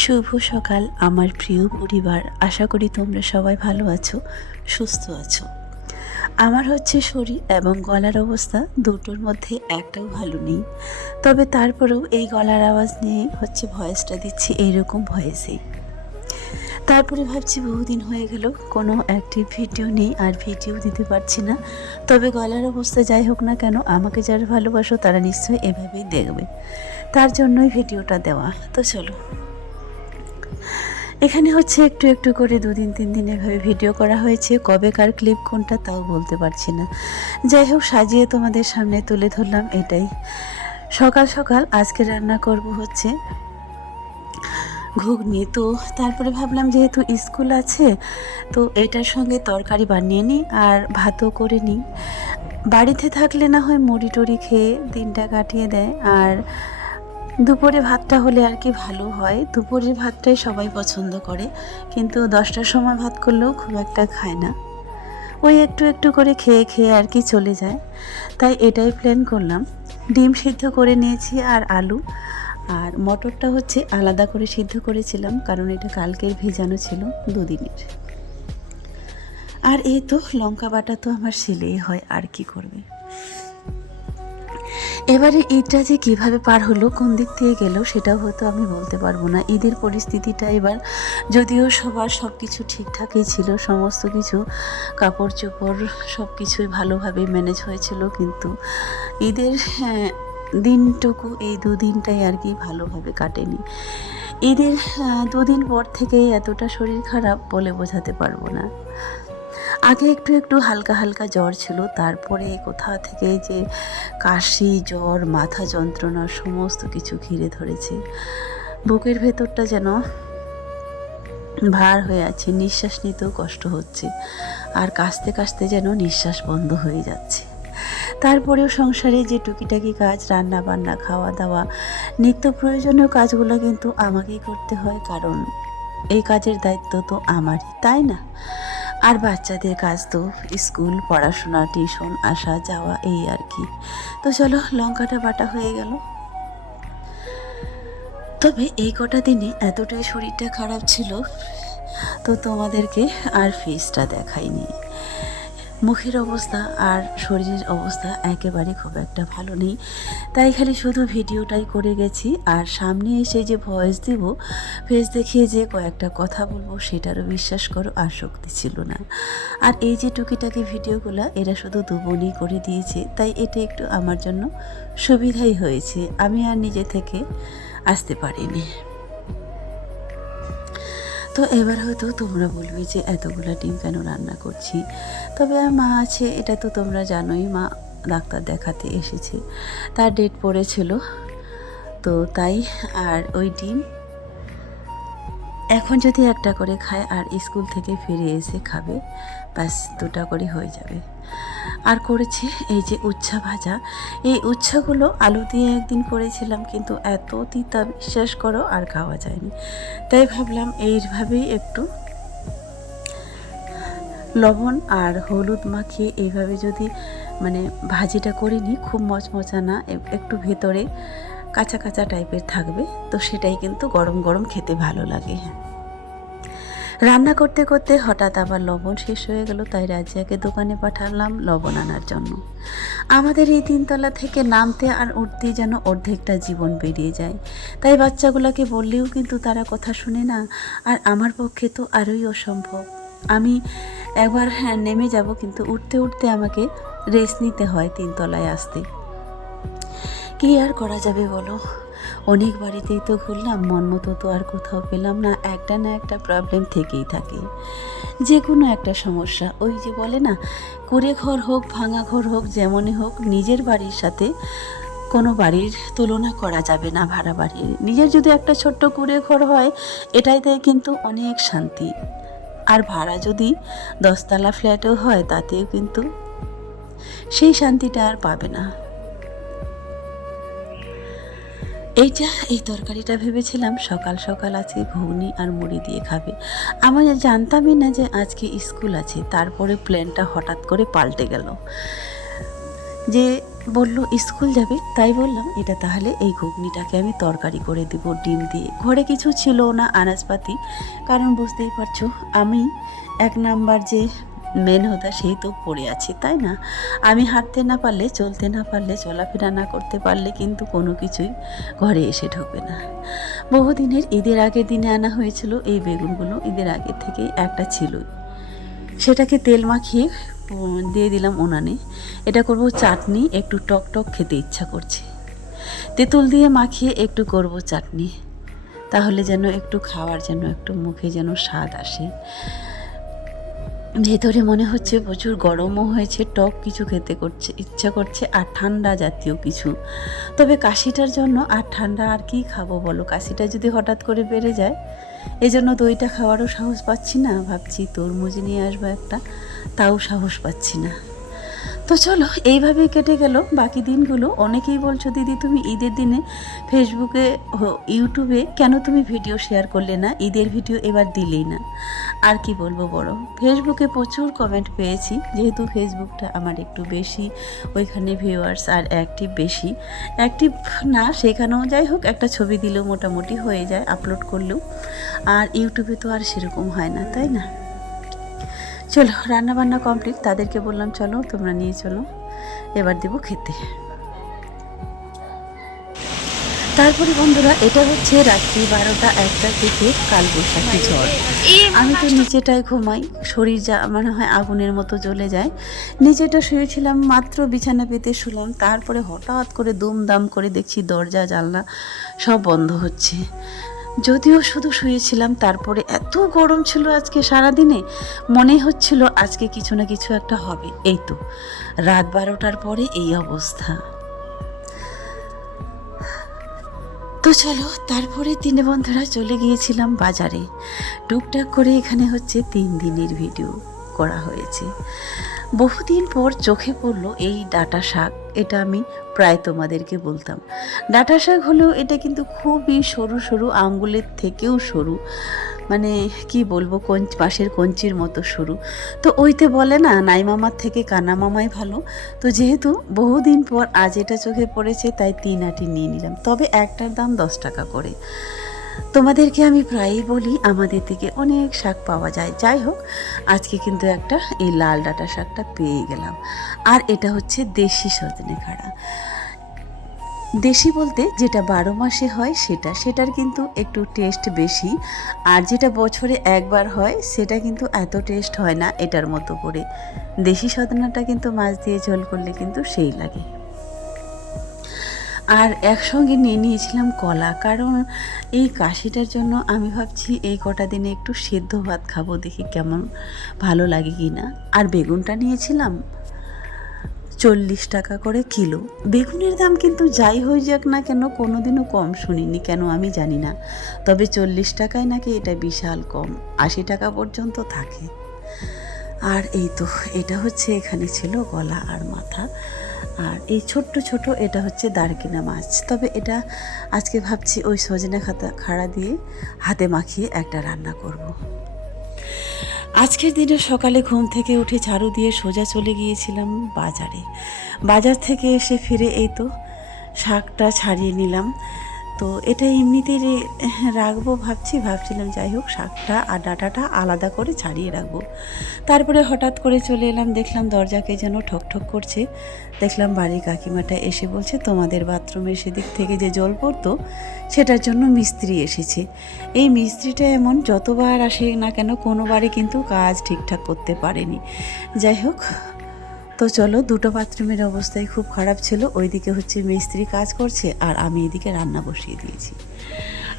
শুভ সকাল আমার প্রিয় পরিবার। আশা করি তোমরা সবাই ভালো আছো, সুস্থ আছো। আমার হচ্ছে শরীর এবং গলার অবস্থা দুটোর মধ্যে একটাও ভালো নেই। তবে তারপরেও এই গলার আওয়াজ নিয়ে হচ্ছে ভয়েসটা দিচ্ছি এইরকম ভয়েসেই। তারপরে ভাবছি বহুদিন হয়ে গেল কোনো অ্যাক্টিভ ভিডিও নেই, আর ভিডিও দিতে পারছি না। তবে গলার অবস্থা যাই হোক না কেন, আমাকে যারা ভালোবাসো তারা নিশ্চয়ই এভাবেই দেখবে, তার জন্যই ভিডিওটা দেওয়া। তো চলো, এখানে হচ্ছে একটু একটু করে 2-3 দিন এভাবে ভিডিও করা হয়েছে। কবেকার ক্লিপ কোনটা তাও বলতে পারছি না। যাই হোক, সাজিয়ে তোমাদের সামনে তুলে ধরলাম এটাই। সকাল সকাল আজকে রান্না করব হচ্ছে ঘুগনি। তো তারপরে ভাবলাম যেহেতু স্কুল আছে তো এটার সঙ্গে তরকারি বানিয়ে নিই আর ভাতও করে নিই। বাড়িতে থাকলে না হয় মুড়ি টুড়ি খেয়ে দিনটা কাটিয়ে দেয়, আর দুপুরে ভাতটা হলে আর কি ভালো হয়। দুপুরের ভাতটাই সবাই পছন্দ করে, কিন্তু 10টার সময় ভাত করলেও খুব একটা খায় না। ওই একটু একটু করে খেয়ে খেয়ে আর কি চলে যায়। তাই এটাই প্ল্যান করলাম। ডিম সিদ্ধ করে নিয়েছি আর আলু, আর মটরটা হচ্ছে আলাদা করে সিদ্ধ করেছিলাম, কারণ এটা কালকের ভেজানো ছিল, দুদিনের। আর এই তো লঙ্কা বাটা তো আমার ছেলেই হয়, আর কি করবে। এবারে ঈদটা যে কীভাবে পার হলো, কোন দিক থেকে গেল, সেটাও হয়তো আমি বলতে পারবো না। ঈদের পরিস্থিতিটা এবার যদিও সবার সব কিছু ঠিকঠাকই ছিল, সমস্ত কিছু কাপড় চোপড় সব কিছুই ভালোভাবে ম্যানেজ হয়েছিল, কিন্তু ঈদের দিনটুকু এই দুদিনটাই আর কি ভালোভাবে কাটেনি। ঈদের 2 দিন পর থেকেই এতটা শরীর খারাপ বলে বোঝাতে পারবো না। আগে একটু একটু হালকা হালকা জ্বর ছিল, তারপরে কোথা থেকে যে কাশি, জ্বর, মাথা যন্ত্রণা সমস্ত কিছু ঘিরে ধরেছে। বুকের ভেতরটা যেন ভার হয়ে আছে, নিঃশ্বাস নিতেও কষ্ট হচ্ছে, আর কাশতে কাশতে যেন নিঃশ্বাস বন্ধ হয়ে যাচ্ছে। তারপরেও সংসারে যে টুকিটাকি কাজ, রান্না বান্না, খাওয়া দাওয়া, নিত্য প্রয়োজনীয় কাজগুলো কিন্তু আমাকেই করতে হয়, কারণ এই কাজের দায়িত্ব তো আমারই, তাই না? আর বাচ্চাদের কাজ তো স্কুল, পড়াশোনা, টিউশন, আসা যাওয়া, এই আর কি। তো চলো, লঙ্কাটা বাটা হয়ে গেল। তবে এই কটা দিনে এতটাই শরীরটা খারাপ ছিল, তো তোমাদেরকে আর ফেসটা দেখাইনি। মুখের অবস্থা আর শরীরের অবস্থা একেবারে খুব একটা ভালো নেই, তাই খালি শুধু ভিডিওটাই করে গেছি। আর সামনে এসে যে ভয়েস দিব, ফেস দেখিয়ে যে কয়েকটা কথা বলবো, সেটারও বিশ্বাস করো আর শক্তি ছিল না। আর এই যে টুকিটাকি ভিডিওগুলো, এরা শুধু দুবোনই করে দিয়েছে, তাই এটা একটু আমার জন্য সুবিধাই হয়েছে, আমি আর নিজে থেকে আসতে পারিনি। তো এবার হয়তো তোমরা বলবে যে এতগুলো ডিম কেন রান্না করছি। তবে মা আছে, এটা তো তোমরা জানোই, মা ডাক্তার দেখাতে এসেছে, তার ডেট পড়েছিল, তো তাই। আর ওই ডিম এখন যদি একটা করে খায় আর স্কুল থেকে ফিরে এসে খাবে, ব্যাস 2টা করে হয়ে যাবে। আর করেছি এই যে উচ্ছা ভাজা। এই উচ্ছাগুলো আলু দিয়ে একদিন করেছিলাম, কিন্তু এত তিতা, বিশ্বাস করো, আর খাওয়া যায়নি। তাই ভাবলাম এইভাবেই একটু লবণ আর হলুদ মাখিয়ে এইভাবে যদি মানে ভাজিটা করে নিই, খুব মচমচা না, একটু ভেতরে কাঁচা কাঁচা টাইপের থাকবে, তো সেটাই কিন্তু গরম গরম খেতে ভালো লাগে। রান্না করতে করতে হঠাৎ আবার লবণ শেষ হয়ে গেল, তাই রাজিয়াকে দোকানে পাঠালাম লবণ আনার জন্য। আমাদের এই 3তলা থেকে নামতে আর উঠতেই যেন অর্ধেকটা জীবন বেরিয়ে যায়, তাই বাচ্চাগুলোকে বললেও কিন্তু তারা কথা শুনে না, আর আমার পক্ষে তো আরোই অসম্ভব। আমি একবার নেমে যাব, কিন্তু উঠতে উঠতে আমাকে রেস্ট নিতে হয় 3তলায় আসতে। কী আর করা যাবে বলো, অনেক বাড়িতেই তো ঘুরলাম, মন মতো তো আর কোথাও পেলাম না। একটা না একটা প্রবলেম থেকেই থাকে, যে কোনো একটা সমস্যা। ওই যে বলে না, কুঁড়ে ঘর হোক, ভাঙা ঘর হোক, যেমনই হোক, নিজের বাড়ির সাথে কোনো বাড়ির তুলনা করা যাবে না, ভাড়া বাড়ির। নিজের যদি একটা ছোট্ট কুঁড়ে ঘর হয়, এটাইতে কিন্তু অনেক শান্তি। আর ভাড়া যদি 10তলা ফ্ল্যাটও হয়, তাতেও কিন্তু সেই শান্তিটা আর পাবে না। এই তরকারিটা ভেবেছিলাম সকাল সকাল আজকে ঘুগনি আর মুড়ি দিয়ে খাবে। আমি জানতামই না যে আজকে স্কুল আছে। তারপরে প্ল্যানটা হঠাৎ করে পাল্টে গেল, যে বলল স্কুল যাবে, তাই বললাম এটা তাহলে এই ঘুগনিটাকে আমি তরকারি করে দেব ডিম দিয়ে। ঘরে কিছু ছিল না আনাজপাতি, কারণ বুঝতেই পারছো আমি এক নাম্বার যে মেন হোতা সেই তো পড়ে আছি, তাই না? আমি হাঁটতে না পারলে, চলতে না পারলে, চলাফেরা না করতে পারলে কিন্তু কোনো কিছুই ঘরে এসে ঢোকে না। বহুদিনের ঈদের আগের দিনে আনা হয়েছিল এই বেগুনগুলো, ঈদের আগে থেকেই একটা ছিলই, সেটাকে তেল মাখিয়ে দিয়ে দিলাম উনানে। এটা করব চাটনি, একটু টক টক খেতে ইচ্ছা করছে, তেঁতুল দিয়ে মাখিয়ে একটু করব চাটনি, তাহলে যেন একটু খাওয়ার যেন একটু মুখে যেন স্বাদ আসে। ভেতরে মনে হচ্ছে প্রচুর গরমও হয়েছে, টক কিছু খেতে করছে ইচ্ছা করছে, আর ঠান্ডা জাতীয় কিছু। তবে কাশিটার জন্য আর ঠান্ডা আর কি খাবো বলো, কাশিটা যদি হঠাৎ করে বেড়ে যায়, এই জন্য দইটা খাওয়ারও সাহস পাচ্ছি না। ভাবছি তরমুজ নিয়ে আসবো একটা, তাও সাহস পাচ্ছি না। তো চলো, এইভাবেই কেটে গেল বাকি দিনগুলো। অনেকেই বলছো দিদি তুমি ঈদের দিনে ফেসবুকে ইউটিউবে কেন তুমি ভিডিও শেয়ার করলে না, ঈদের ভিডিও এবার দিলেই না। আর কি বলবো বড়, ফেসবুকে প্রচুর কমেন্ট পেয়েছি, যেহেতু ফেসবুকটা আমার একটু বেশি, ওইখানে ভিউয়ার্স আর অ্যাক্টিভ বেশি, অ্যাক্টিভ না সেখানেও যাই হোক একটা ছবি দিলেও মোটামুটি হয়ে যায় আপলোড করলেও, আর ইউটিউবে তো আর সেরকম হয় না, তাই না? চলো, রান্নাবান্না কমপ্লিট, তাদেরকে বললাম চলো তোমরা নিয়ে চলো, এবার দেবো খেতে। তারপরে বন্ধুরা, এটা হচ্ছে রাত্রি 12টা-1টার দিকে কালবৈশাখী ঝড়। আমি তো নিচেটায় ঘুমাই, শরীর যা মনে হয় আগুনের মতো জ্বলে যায়। নিচেটা শুয়েছিলাম, মাত্র বিছানা পেতে শুলাম, তারপরে হঠাৎ করে দুমদাম করে দেখছি দরজা জানলা সব বন্ধ হচ্ছে। যদিও শুধু শুয়েছিলাম, তারপরে এত গরম ছিল আজকে সারাদিনে, মনে হচ্ছিল আজকে কিছু না কিছু একটা হবে। এই তো রাত 12টার পরে এই অবস্থা। তো চলো, তারপরে তিনে বন্ধুরা চলে গিয়েছিলাম বাজারে। টুকটাক করে এখানে হচ্ছে 3 দিনের ভিডিও করা হয়েছে। বহুদিন পর চোখে পড়লো এই ডাঁটা শাক, এটা আমি প্রায় তোমাদেরকে বলতাম। ডাঁটা শাক হলেও এটা কিন্তু খুবই সরু সরু, আঙ্গুলের থেকেও সরু, মানে কি বলবো, বাঁশের কঞ্চির মতো সরু। তো ওইতে বলে না, নাই মামার থেকে কানা মামাই ভালো। তো যেহেতু বহুদিন পর আজ এটা চোখে পড়েছে, তাই 3 আটি নিয়ে নিলাম। তবে একটার দাম 10 টাকা করে। তোমাদেরকে আমি প্রায়ই বলি আমাদের থেকে অনেক শাক পাওয়া যায়। যাই হোক, আজকে কিন্তু একটা এই লাল ডাঁটা শাকটা পেয়ে গেলাম। আর এটা হচ্ছে দেশি সজনে খাড়া। দেশি বলতে যেটা 12 মাসে হয় সেটার কিন্তু একটু টেস্ট বেশি, আর যেটা বছরে একবার হয় সেটা কিন্তু এত টেস্ট হয় না এটার মতো করে। দেশি সজনাটা কিন্তু মাছ দিয়ে ঝোল করলে কিন্তু সেই লাগে। আর একসঙ্গে নিয়ে নিয়েছিলাম কলা, কারণ এই কাশিটার জন্য আমি ভাবছি এই কটা দিনে একটু সেদ্ধ ভাত খাবো, দেখি কেমন ভালো লাগে কি না। আর বেগুনটা নিয়েছিলাম 40 টাকা করে কিলো। বেগুনের দাম কিন্তু যাই হয়ে যাক না কেন কোনোদিনও কম শুনিনি, কেন আমি জানি না। তবে 40 টাকায় নাকি এটা বিশাল কম, 80 টাকা পর্যন্ত থাকে। আর এই তো এটা হচ্ছে, এখানে ছিল গলা আর মাথা, আর এই ছোট্ট ছোট এটা হচ্ছে দারকিনা মাছ। তবে এটা আজকে ভাবছি ওই সজনে খাড়া দিয়ে হাতে মাখিয়ে একটা রান্না করব। আজকের দিনে সকালে ঘুম থেকে উঠে ঝাড়ু দিয়ে সোজা চলে গিয়েছিলাম বাজারে। বাজার থেকে এসে ফিরে এই তো শাকটা ছাড়িয়ে নিলাম। তো এটা এমনিতেই রাখবো ভাবছিলাম, যাই হোক শাকটা আর ডাঁটাটা আলাদা করে ছাড়িয়ে রাখবো। তারপরে হঠাৎ করে চলে এলাম, দেখলাম দরজাকে যেন ঠকঠক করছে। দেখলাম বাড়ির কাকিমাটা এসে বলছে তোমাদের বাথরুমের সেদিক থেকে যে জল পড়তো সেটার জন্য মিস্ত্রি এসেছে। এই মিস্ত্রিটা এমন যতবার আসে না কেন কোনোবারই কিন্তু কাজ ঠিকঠাক করতে পারেনি। যাই হোক, তো চলো, দুটো বাথরুমের অবস্থাই খুব খারাপ ছিল। ওইদিকে হচ্ছে মিস্ত্রি কাজ করছে আর আমি এদিকে রান্না বসিয়ে দিয়েছি।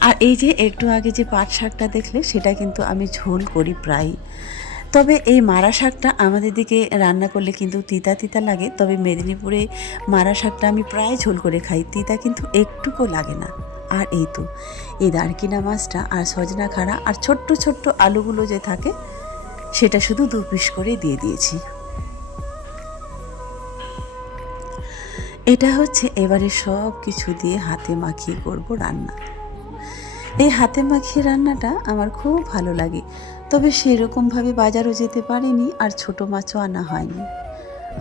আর এই যে একটু আগে যে পাট শাকটা দেখলে, সেটা কিন্তু আমি ঝোল করি প্রায়। তবে এই মারা শাকটা আমাদের দিকে রান্না করলে কিন্তু তিতা তিতা লাগে, তবে মেদিনীপুরে মারা শাকটা আমি প্রায় ঝোল করে খাই, তিতা কিন্তু একটুকু লাগে না। আর এই তো এই দারকিনা মাছটা আর সজনা খাড়া আর ছোট্ট ছোট্ট আলুগুলো যে থাকে, সেটা শুধু 2 পিস করে দিয়ে দিয়েছি। এটা হচ্ছে এবারে সব কিছু দিয়ে হাতে মাখিয়ে করব রান্না। এই হাতে মাখিয়ে রান্নাটা আমার খুব ভালো লাগে। তবে সেরকমভাবে বাজারও যেতে পারিনি, আর ছোটো মাছও আনা হয়নি।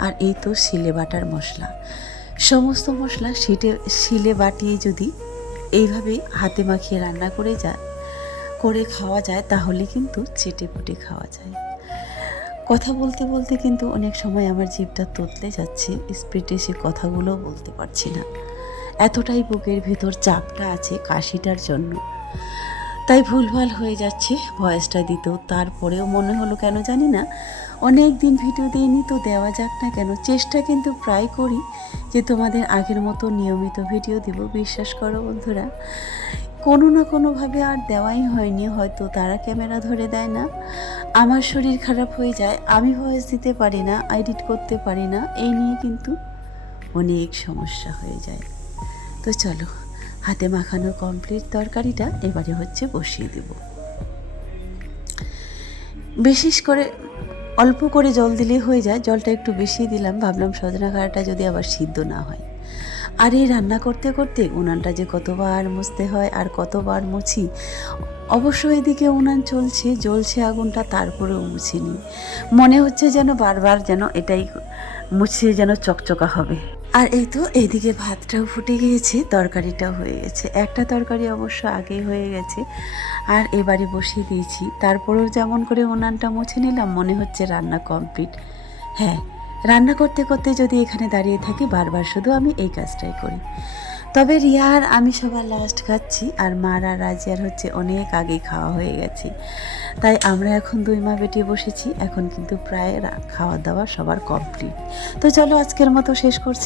আর এই তো শিলে বাটার মশলা, সমস্ত মশলা শিলে বাটিয়ে যদি এইভাবে হাতে মাখিয়ে রান্না করে খাওয়া যায় তাহলে কিন্তু চেটেপুটে খাওয়া যায়। কথা বলতে বলতে কিন্তু অনেক সময় আমার জিভটা তোতলে যাচ্ছে, স্পিডে সে কথাগুলো বলতে পারছি না, এতটাই বুকের ভেতর চাপটা আছে কাশিটার জন্য। তাই ভুলভাল হয়ে যাচ্ছে ভয়েসটা দিতেও। তারপরেও মনে হলো কেন জানি না, অনেক দিন ভিডিও দিইনি তো দেওয়া যাক না কেন। চেষ্টা কিন্তু প্রায় করি যে তোমাদের আগের মতো নিয়মিত ভিডিও দেব। বিশ্বাস করো বন্ধুরা, কোনো না কোনোভাবে আর দেওয়াই হয়নি। হয়তো তারা ক্যামেরা ধরে দেয় না, আমার শরীর খারাপ হয়ে যায়, আমি ভয়েস দিতে পারি না, এডিট করতে পারি না, এই নিয়ে কিন্তু অনেক সমস্যা হয়ে যায়। তো চলো, হাতে মাখানো কমপ্লিট তরকারিটা এবারে হচ্ছে বসিয়ে দেব। বিশেষ করে অল্প করে জল দিলে হয়ে যায়, জলটা একটু বেশি দিলাম, ভাবলাম সজনা খাড়াটা যদি আবার সিদ্ধ না হয়। আর এই রান্না করতে করতে উনানটা যে কতবার মুছতে হয় আর কতবার মুছি। অবশ্য এদিকে উনান জ্বলছে আগুনটা, তারপরেও মুছিনি। মনে হচ্ছে যেন বারবার যেন এটাই মুছে যেন চকচকা হবে। আর এই তো এইদিকে ভাতটাও ফুটে গিয়েছে, তরকারিটাও হয়ে গেছে। একটা তরকারি অবশ্য আগেই হয়ে গেছে আর এবারে বসিয়ে দিয়েছি। তারপরেও যেমন করে উনানটা মুছে নিলাম, মনে হচ্ছে রান্না কমপ্লিট। হ্যাঁ, রান্না করতে করতে যদি এখানে দাঁড়িয়ে থাকি বারবার শুধু আমি এই কাজটাই করি। তবে রিয়া আর আমি সবার লাস্ট খাচ্ছি, আর মার আর রাজিয়ার হচ্ছে অনেক আগে খাওয়া হয়ে গেছে। তাই আমরা এখন দুই মা বেটে বসেছি। এখন কিন্তু প্রায় খাওয়া দাওয়া সবার কমপ্লিট। তো চলো আজকের মতো শেষ করছি।